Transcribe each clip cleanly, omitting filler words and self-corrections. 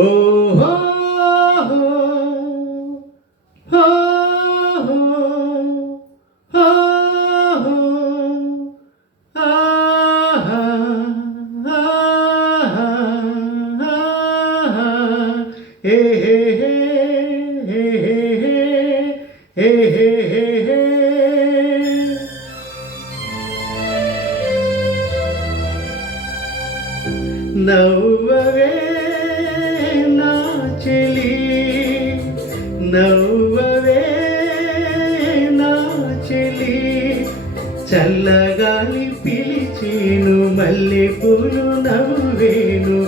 ఓ హో హో హో హో హో హో ఆహా ఆహా ఆహా హే హే హే హే హే హే నవ్వవే నా చెలి నవ్వవే నా చెలి చల్లగాలి పిలిచేను మల్లెపూలు నవ్వేను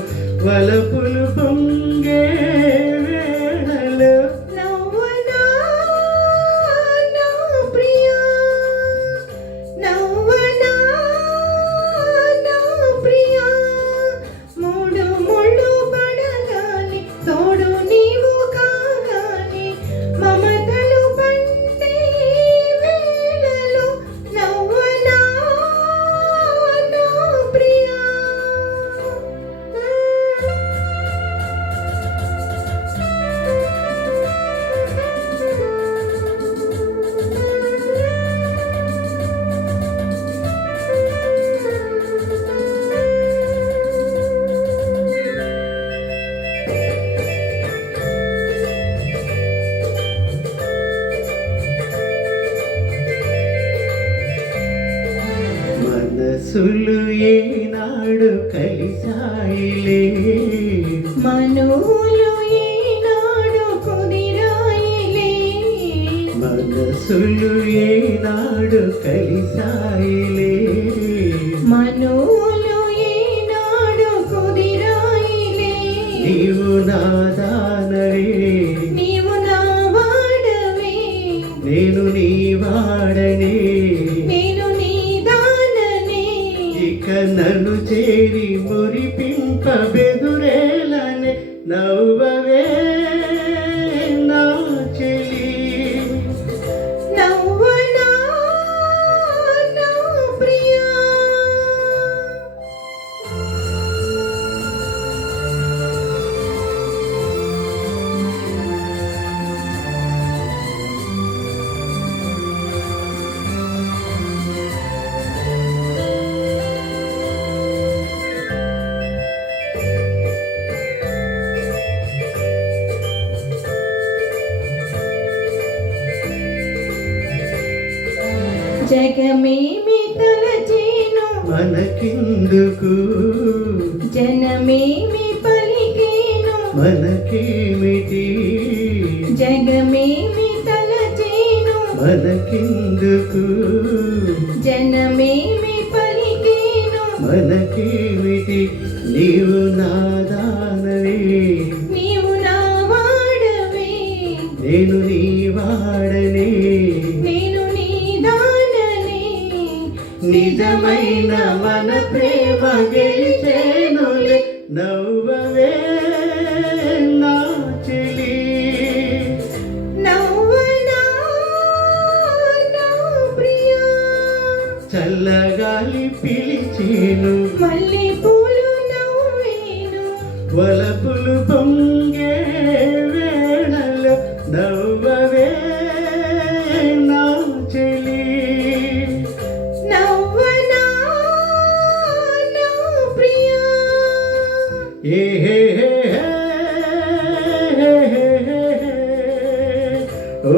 వలపులు పొంగే వేళలో నవ్వనా నా ప్రియా నవ్వనా నా ప్రియా మూడు ముళ్ళు పడగానే తోడు నీవు కాగానే మమతలు పండే వేళలో నవ్వనా నా ప్రియా మనసులు ఏనాడు కలిసాయిలే మనోలు ఏనాడు కుదిరాయిలే మనసులు ఏనాడు కలిసాయిలే మనోలు ఏనాడు కుదిరాయిలే నీవు నాదానవే నీవు నా వాడవే నేను నీ వాడనే నేను నీ దాననే ఇక నన్ను చేరి మురిపింప బెదురేలనే నవ్వవే నా చెలి నవ్వనా నా ప్రియా జగమేమి తలచేను మనకెందుకు జనమేమి పలికేను మనకేమిటి జగమేమి తలచేను మనకెందుకు జనమేమి పలికేను మనకేమిటి నీవు నాదానవే నీవు నా వాడవే నేను నీ వాడనే నేను నీ దాననే నిజమైన మన ప్రేమ గెలిచేనులే నవ్వవే నా చెలి నవ్వనా నా ప్రియా చల్లగాలి పిలిచేను మల్లెపూలు నవ్వేను వలపులు పొంగే వేళలో నవ్వవే నా చెలి నవ్వనా నా ప్రియా ఏ హే హే హే హే హే హే ఓ